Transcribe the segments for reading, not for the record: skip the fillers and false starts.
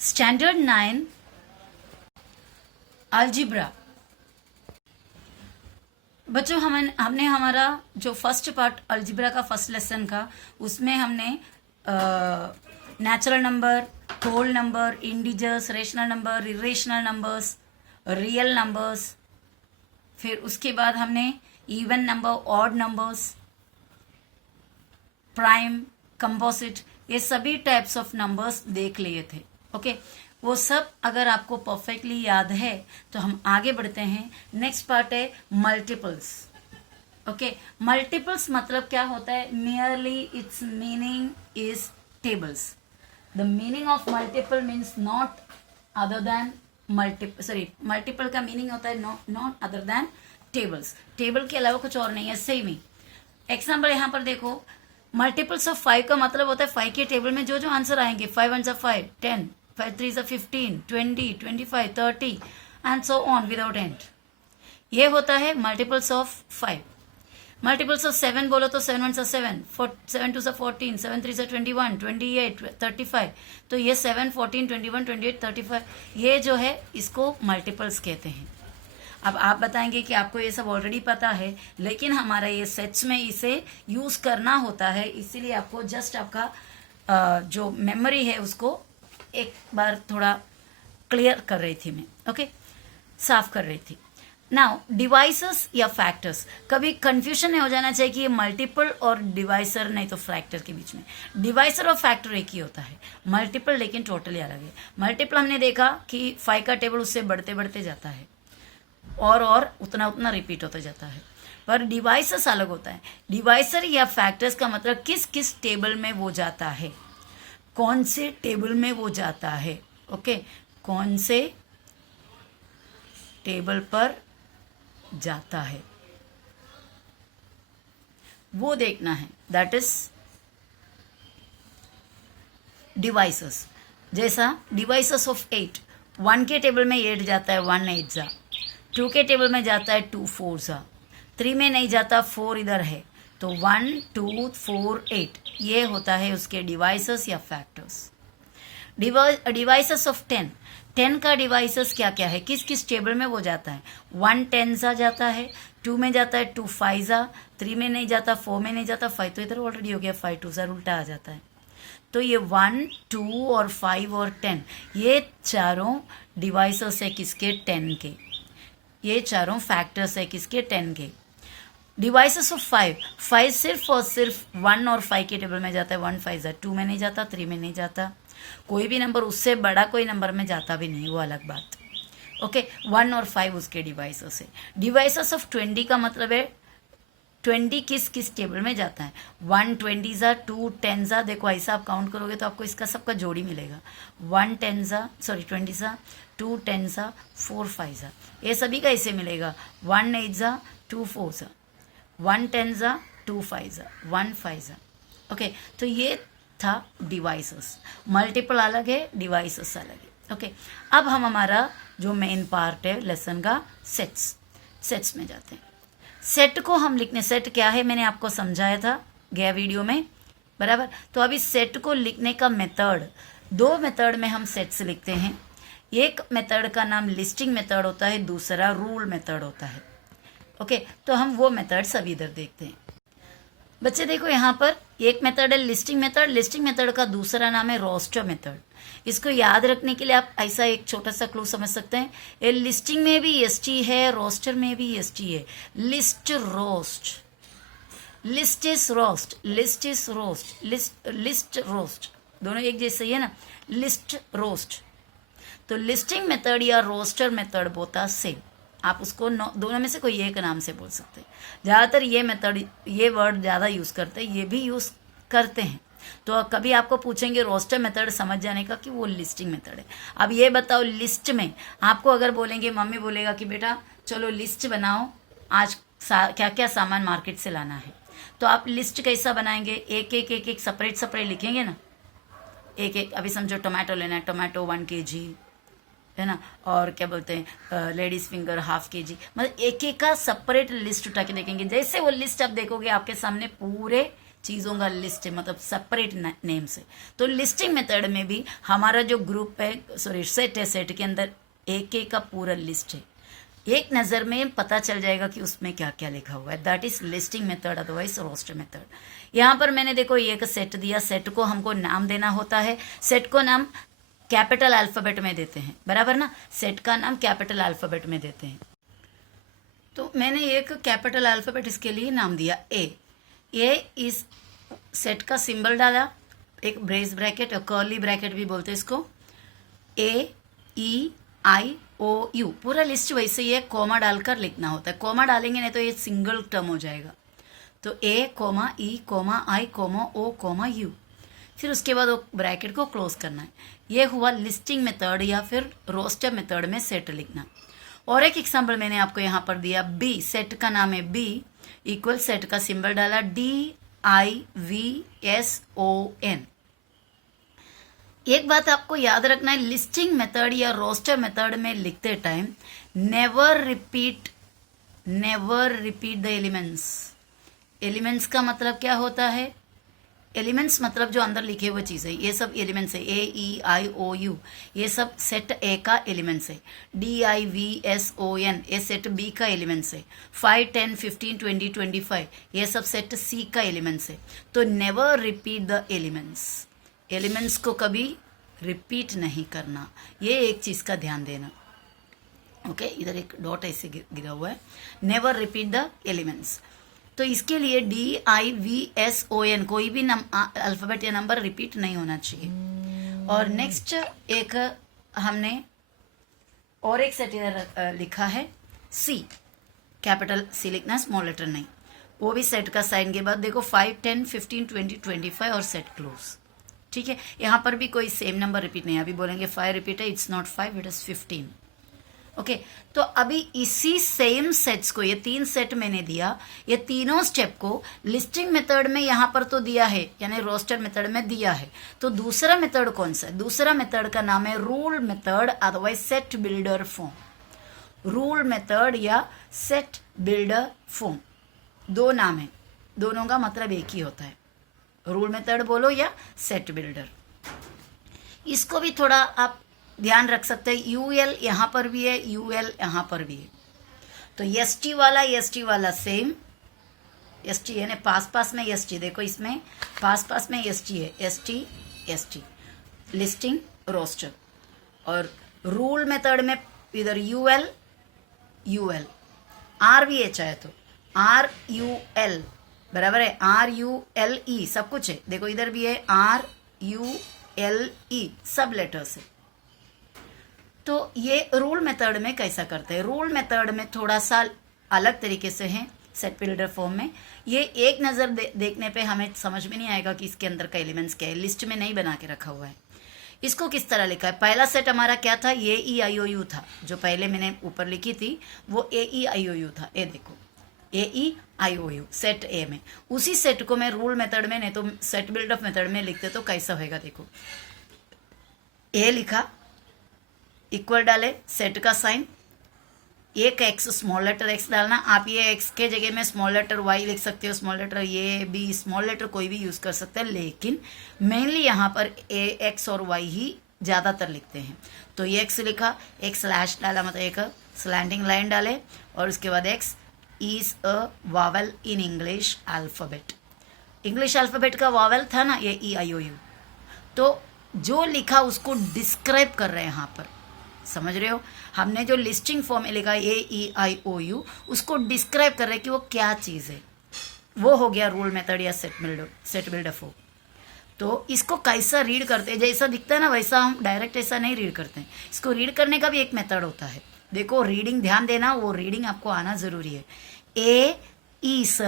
Standard 9 algebra. बच्चों हमने हमारा जो फर्स्ट पार्ट अलजिब्रा का फर्स्ट लेसन का, उसमें हमने natural number, whole number, integers, rational number, irrational numbers, real numbers, फिर उसके बाद हमने even number, odd numbers, prime, composite, ये सभी टाइप्स ऑफ नंबर्स देख लिए थे। ओके, वो सब अगर आपको परफेक्टली याद है तो हम आगे बढ़ते हैं। नेक्स्ट पार्ट है मल्टीपल्स। ओके, मल्टीपल्स मतलब क्या होता है? Merely it's meaning is tables. The meaning of multiple means not other than multiple का मीनिंग होता है not other than tables. Table के अलावा कुछ और नहीं है। सेम ही एग्जाम्पल यहाँ पर देखो, मल्टीपल्स ऑफ 5 का मतलब होता है 5 के टेबल में जो जो आंसर आएंगे, 5 1 5, 10, 5 3 15, 20, 25, 30 and so on without and. ये होता है मल्टीपल्स ऑफ 5। मल्टीपल्स ऑफ 7 बोलो तो 7 1 7, 7 2 14, 7 3 21, 28, 35। तो ये 7 14 21 28 35 ये जो है इसको मल्टीपल्स कहते हैं। अब आप बताएंगे कि आपको ये सब ऑलरेडी पता है, लेकिन हमारा ये सेट्स में इसे यूज करना होता है, इसीलिए आपको जस्ट आपका जो मेमोरी है उसको एक बार थोड़ा क्लियर कर रही थी मैं। ओके, साफ कर रही थी। नाउ डिवाइसेस या फैक्टर्स, कभी कंफ्यूजन नहीं हो जाना चाहिए कि ये मल्टीपल और डिवाइसर नहीं तो फैक्टर के बीच में। डिवाइसर और फैक्टर एक ही होता है, मल्टीपल लेकिन टोटली अलग है। मल्टीपल हमने देखा कि 5 का टेबल उससे बढ़ते बढ़ते जाता है और उतना उतना रिपीट होता जाता है, पर डिवाइसेस अलग होता है। डिवाइसर या फैक्टर्स का मतलब किस किस टेबल में वो जाता है, कौन से टेबल में वो जाता है। ओके, कौन से टेबल पर जाता है वो देखना है, दैट इज डिवाइसेस। जैसा डिवाइसेस ऑफ 8, 1 के टेबल में 8 जाता है, 1 8 जा। 2 के टेबल में जाता है 2 4 जा। 3 में नहीं जाता, 4 इधर है, तो 1 2 4 8 ये होता है उसके डिवाइसेस या फैक्टर्स। डिवाइसेस ऑफ 10, 10 का डिवाइसेस क्या क्या है, किस किस टेबल में वो जाता है? 1 10 जा जाता है, 2 में जाता है 2 5 जा, 3 में नहीं जाता, 4 में नहीं जाता, 5 तो इधर ऑलरेडी हो गया, 5 2 जा उल्टा आ जाता है। तो ये 1 2 और 5 और 10 ये चारों डिवाइसेस है किसके? 10 के। ये चारों फैक्टर्स है किसके? 10 के। डिवाइसेस ऑफ 5, 5 सिर्फ और सिर्फ 1 और 5 के टेबल में जाता है, 1 5 जा। 2 में नहीं जाता, 3 में नहीं जाता, कोई भी नंबर उससे बड़ा कोई नंबर में जाता भी नहीं, वो अलग बात। ओके, 1 और 5 उसके डिवाइसेस है। डिवाइसेस ऑफ 20 का मतलब है 20 किस किस टेबल में जाता है? 1 20 जा, 2 10 जा। देखो ऐसा आप काउंट करोगे तो आपको इसका सबका जोड़ी मिलेगा। 1 10 जा, सॉरी 20 जा, 2 10 जा, 4 5 जा, ये सभी का ऐसे मिलेगा। 1 8 जा, 2 4 जा, 1 10 जा, 2 5 जा, 1 5 जा। ओके, तो ये था डिवाइसेस। मल्टीपल अलग है, डिवाइसेस अलग है। ओके, अब हम हमारा जो मेन पार्ट है लेसन का, सेट्स में जाते हैं। सेट को हम लिखने, सेट क्या है मैंने आपको समझाया था गया वीडियो में, बराबर। तो अभी सेट को लिखने का मेथड, 2 मेथड में हम सेट्स लिखते हैं। एक मेथड का नाम लिस्टिंग मेथड होता है, दूसरा रूल मेथड होता है। ओके, तो हम वो मेथड्स अभी इधर देखते हैं। बच्चे देखो यहाँ पर एक मेथड है लिस्टिंग मेथड, लिस्टिंग मेथड का दूसरा नाम है रोस्टर मेथड। इसको याद रखने के लिए आप ऐसा एक छोटा सा क्लू समझ सकते हैं, ये लिस्टिंग में भी एसटी है, रोस्टर में भी एसटी है। List roast, list is roast, list is roast, list roast, दोनों एक जैसे ही है ना, लिस्ट रोस्ट। तो लिस्टिंग मेथड या रोस्टर मेथड बोता सेम, आप उसको दोनों में से कोई एक नाम से बोल सकते हैं। ज़्यादातर ये मेथड, ये वर्ड ज़्यादा यूज़ करते हैं, ये भी यूज़ करते हैं। तो कभी आपको पूछेंगे रोस्टर मेथड समझ जाने का कि वो लिस्टिंग मेथड है। अब ये बताओ, लिस्ट में आपको अगर बोलेंगे, मम्मी बोलेगा कि बेटा चलो लिस्ट बनाओ, आज क्या क्या सामान मार्केट से लाना है, तो आप लिस्ट कैसा बनाएंगे? एक एक एक एक सेपरेट लिखेंगे ना, एक एक। अभी समझो टोमेटो लेना है, टोमेटो 1 kg है ना, और क्या बोलते हैं लेडीज फिंगर 1/2 kg, मतलब एक एक का सेपरेट लिस्ट उठा के देखेंगे। जैसे वो लिस्ट आप देखोगे आपके सामने पूरे चीज़ों का लिस्ट है, मतलब सेपरेट नेम से। तो लिस्टिंग मेथड में भी हमारा जो ग्रुप है, सॉरी सेट है, सेट के अंदर एक एक का पूरा लिस्ट है, एक नज़र में पता चल जाएगा कि उसमें क्या क्या लिखा हुआ है। That is listing method, otherwise roster method. यहाँ पर मैंने देखो एक सेट दिया, सेट को हमको नाम देना होता है, सेट को नाम कैपिटल अल्फ़ाबेट में देते हैं, बराबर ना, सेट का नाम कैपिटल अल्फ़ाबेट में देते हैं। तो मैंने एक कैपिटल अल्फ़ाबेट इसके लिए नाम दिया ए इस सेट का सिंबल डाला, एक ब्रेस ब्रैकेट और कर्ली ब्रैकेट भी बोलते हैं इसको, AEIOU, पूरा लिस्ट वैसे ही है, कोमा डालकर लिखना होता है, कोमा डालेंगे नहीं तो ये सिंगल टर्म हो जाएगा। तो A, E, I, O, U, फिर उसके बाद वो ब्रैकेट को क्लोज करना है। ये हुआ लिस्टिंग मेथड या फिर रोस्टर मेथड में सेट लिखना। और एक एग्जाम्पल मैंने आपको यहाँ पर दिया, बी, सेट का नाम है बी, इक्वल सेट का सिंबल डाला DIVSON। एक बात आपको याद रखना है, लिस्टिंग मेथड या रोस्टर मेथड में लिखते time never repeat the elements. Elements का मतलब क्या होता है? एलिमेंट्स मतलब जो अंदर लिखे हुए चीज़ है, ये सब एलिमेंट्स है, AEIOU, ये सब सेट ए का एलिमेंट्स है। DIVSON, ये सेट बी का एलिमेंट्स है। 5, 10, 15, 20, 25, ये सब सेट सी का एलिमेंट्स है। तो never repeat the elements, elements को कभी रिपीट नहीं करना, ये एक चीज़ का ध्यान देना। ओके, इधर एक डॉट ऐसे गिरा हुआ है, नेवर रिपीट द एलिमेंट्स। तो इसके लिए DIVSON, कोई भी अल्फ़ाबेट या नंबर रिपीट नहीं होना चाहिए। और नेक्स्ट एक हमने और एक सेट इधर लिखा है C, कैपिटल C लिखना, स्मॉल लेटर नहीं, वो भी सेट का साइन के बाद देखो 5, 10, 15, 20, 25 और सेट क्लोज। ठीक है, यहाँ पर भी कोई सेम नंबर रिपीट नहीं है। अभी बोलेंगे 5 रिपीट है, it's not 5, it is 15। Okay, तो अभी इसी सेम सेट्स को, ये 3 सेट मैंने दिया, ये तीनों स्टेप को लिस्टिंग मेथड में यहाँ पर तो दिया है, यानी रोस्टर मेथड में दिया है। तो दूसरा मेथड कौन सा है? दूसरा मेथड का नाम है rule method, otherwise set builder form. Rule method या सेट बिल्डर फॉर्म, दो नाम है, दोनों का मतलब एक ही होता है, रूल मेथड बोलो या सेट बिल्डर। इसको भी थोड़ा आप ध्यान रख सकते हैं, UL यहाँ पर भी है, UL यहाँ पर भी है। तो ST वाला सेम, ST यानी पास में ST, देखो इसमें पास में ST है, ST लिस्टिंग रोस्टर। और रूल मेथड में इधर UL R भी है चाहे तो, RUL बराबर है, RULE सब कुछ है, देखो इधर भी है RULE, सब लेटर्स है। तो ये रूल मेथड में कैसा करते हैं? रूल मेथड में थोड़ा सा अलग तरीके से है सेट बिल्डर फॉर्म में। ये एक नज़र देखने पे हमें समझ में नहीं आएगा कि इसके अंदर का एलिमेंट्स क्या है, लिस्ट में नहीं बना के रखा हुआ है। इसको किस तरह लिखा है? पहला सेट हमारा क्या था? AEIOU था, जो पहले मैंने ऊपर लिखी थी वो AEIOU था। ये देखो AEIOU सेट ए में, उसी सेट को मैं रूल मेथड में नहीं तो सेट बिल्डर मेथड में लिखते तो कैसा होगा? देखो ए लिखा, इक्वल डाले, सेट का साइन, एक एक्स, स्मॉल लेटर एक्स डालना। आप ये एक्स के जगह में स्मॉल लेटर वाई लिख सकते हो, स्मॉल लेटर ये भी, स्मॉल लेटर कोई भी यूज कर सकते हैं, लेकिन मेनली यहाँ पर ए एक्स और वाई ही ज़्यादातर लिखते हैं। तो ये एक्स लिखा, एक स्लैश डाला, मतलब एक स्लैंडिंग लाइन डाले, और उसके बाद x is a vowel in English alphabet. English alphabet का वावल था ना ये EIOU, तो जो लिखा उसको डिस्क्राइब कर रहे हैं यहाँ पर, समझ रहे हो? हमने जो लिस्टिंग फॉर्म में लिखा AEIOU, उसको डिस्क्राइब कर रहे हैं कि वो क्या चीज़ है, वो हो गया रूल मेथड या सेट बिल्डर फॉर्म। तो इसको कैसा रीड करते हैं? जैसा दिखता है ना वैसा हम डायरेक्ट ऐसा नहीं रीड करते हैं, इसको रीड करने का भी एक मेथड होता है। देखो रीडिंग, ध्यान देना, वो रीडिंग आपको आना ज़रूरी है। इस,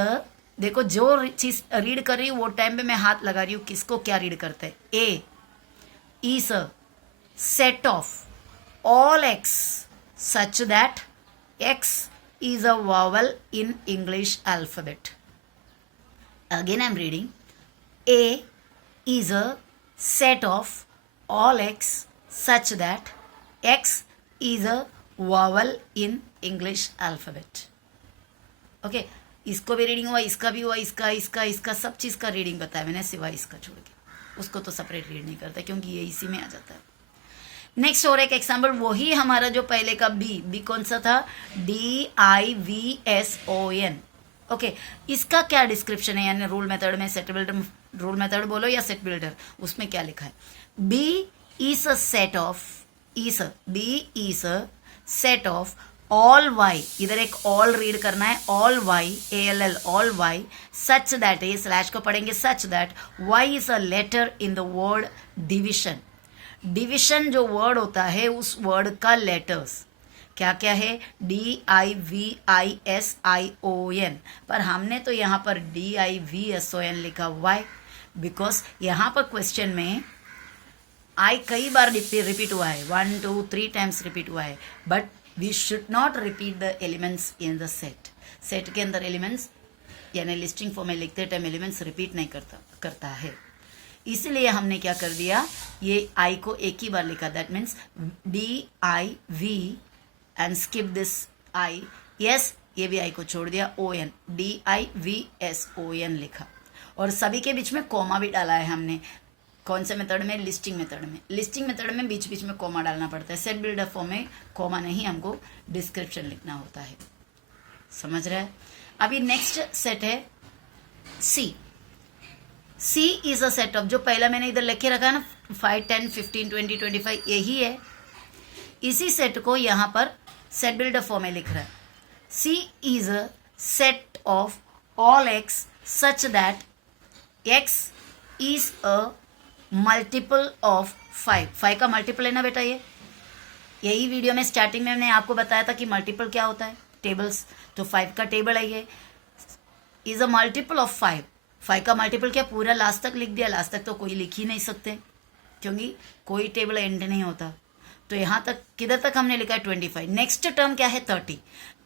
देखो जो चीज़ रीड कर रही हूँ वो टाइम पे मैं हाथ लगा रही हूँ, किसको क्या रीड करते हैं? इस set of all x such that x is a vowel in English alphabet. Again I am reading, A is a set of all x such that x is a vowel in English alphabet. Okay, इसको भी reading हुआ, इसका भी हुआ, इसका इसका इसका सब चीज़ का रीडिंग बताया मैंने, सिवाय इसका छोड़ के। उसको तो सेपरेट रीड नहीं करता क्योंकि ये इसी में आ जाता है। नेक्स्ट और एक एग्जाम्पल वही हमारा जो पहले का बी कौन सा था, DIVSON। ओके, इसका क्या डिस्क्रिप्शन है, यानी रूल मेथड में, सेट बिल्डर, रूल मेथड बोलो या सेट बिल्डर, उसमें क्या लिखा है, B is a set of, B is a set of all y, इधर एक ऑल रीड करना है, all y, ALL, all y, such that, ये स्लैश को पढ़ेंगे, such that y is a letter in the word division. Division जो word होता है उस वर्ड का लेटर्स क्या क्या है, DIVISION, पर हमने तो यहाँ पर DIVSON लिखा, वाई, बिकॉज यहाँ पर क्वेश्चन में आई कई बार रिपीट हुआ है, 1 2 3 टाइम्स रिपीट हुआ है, but we should not repeat the elements in the set. Set के अंदर एलिमेंट्स यानी लिस्टिंग फॉर्म में लिखते टाइम एलिमेंट्स रिपीट नहीं करता है, इसलिए हमने क्या कर दिया, ये आई को एक ही बार लिखा, that means DIV and skip this I, yes, ये भी आई को छोड़ दिया, ON, DIVSON लिखा, और सभी के बीच में कोमा भी डाला है हमने। कौन से मेथड में, लिस्टिंग मेथड में। लिस्टिंग मेथड में बीच बीच में कोमा डालना पड़ता है, सेट बिल्डर फॉर्म में कोमा नहीं, हमको डिस्क्रिप्शन लिखना होता है, समझ रहे हैं। अभी नेक्स्ट सेट है C is a set of, जो पहला मैंने इधर लिख के रखा है ना, 5 10 15 20 25, यही है। इसी सेट को यहाँ पर सेट बिल्डर फॉर्म में लिख रहा है, C is a set of all X such that X is a multiple of 5 का मल्टीपल है ना बेटा, यही वीडियो में स्टार्टिंग में मैंने आपको बताया था कि मल्टीपल क्या होता है, टेबल्स, तो 5 का टेबल है, ये इज अ मल्टीपल ऑफ 5 का मल्टीपल क्या, पूरा लास्ट तक लिख दिया, लास्ट तक तो कोई लिख ही नहीं सकते क्योंकि कोई टेबल एंड नहीं होता, तो यहाँ तक किधर तक हमने लिखा है 25। नेक्स्ट टर्म क्या है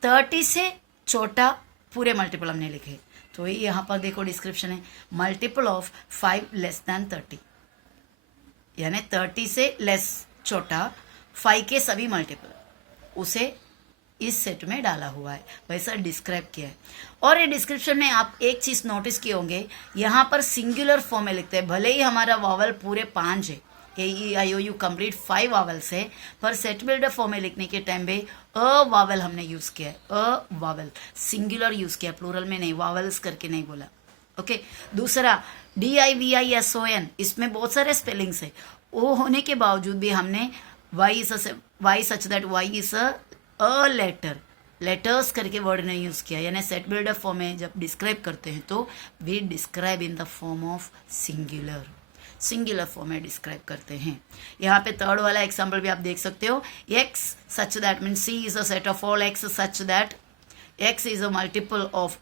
30 से छोटा पूरे मल्टीपल हमने लिखे, तो ये यहाँ पर देखो डिस्क्रिप्शन है, मल्टीपल ऑफ 5 लेस दैन 30, यानी 30 से लेस छोटा 5 के सभी मल्टीपल, उसे इस सेट में डाला हुआ है, वैसा डिस्क्राइब किया है। और ये डिस्क्रिप्शन में आप एक चीज नोटिस किए होंगे, यहाँ पर सिंगुलर फॉर्म में लिखते हैं, भले ही हमारा वावल पूरे 5 है, AEIOU कंप्लीट 5 वावल्स है, पर सेट बिल्डर फॉर्म में लिखने के टाइम पे अ वावल हमने यूज किया है, अ वावल सिंगुलर यूज किया, प्लूरल में नहीं, वावल्स करके नहीं बोला। ओके, दूसरा DIVISON, इसमें बहुत सारे स्पेलिंग्स है, वो होने के बावजूद भी हमने y such that y is a letter, letters करके वर्ड नहीं यूज किया, यानी सेट बिल्डर फॉर्म में जब डिस्क्राइब करते हैं तो we describe in the form of singular form में डिस्क्राइब करते हैं। यहाँ पे थर्ड वाला एग्जाम्पल भी आप देख सकते हो, x such that mean C is a set of all x such that x is a multiple of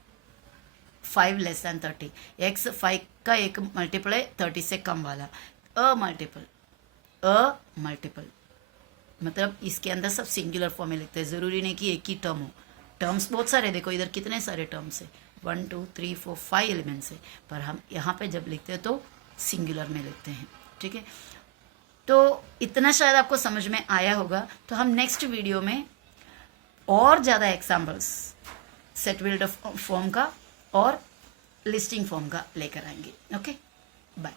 5 less than 30, x 5 का एक मल्टीपल है 30 से कम वाला, अ मल्टीपल मतलब इसके अंदर सब सिंगुलर फॉर्म में लिखते हैं, जरूरी नहीं कि एक ही टर्म हो, टर्म्स बहुत सारे, देखो इधर कितने सारे टर्म्स है, 1 2 3 4 5 एलिमेंट्स है, पर हम यहाँ पे जब लिखते हैं तो सिंगुलर में लिखते हैं, ठीक है। तो इतना शायद आपको समझ में आया होगा, तो हम नेक्स्ट वीडियो में और ज़्यादा एग्जाम्पल्स सेट बिल्डर फॉर्म का और लिस्टिंग फॉर्म का लेकर आएंगे। Okay, bye.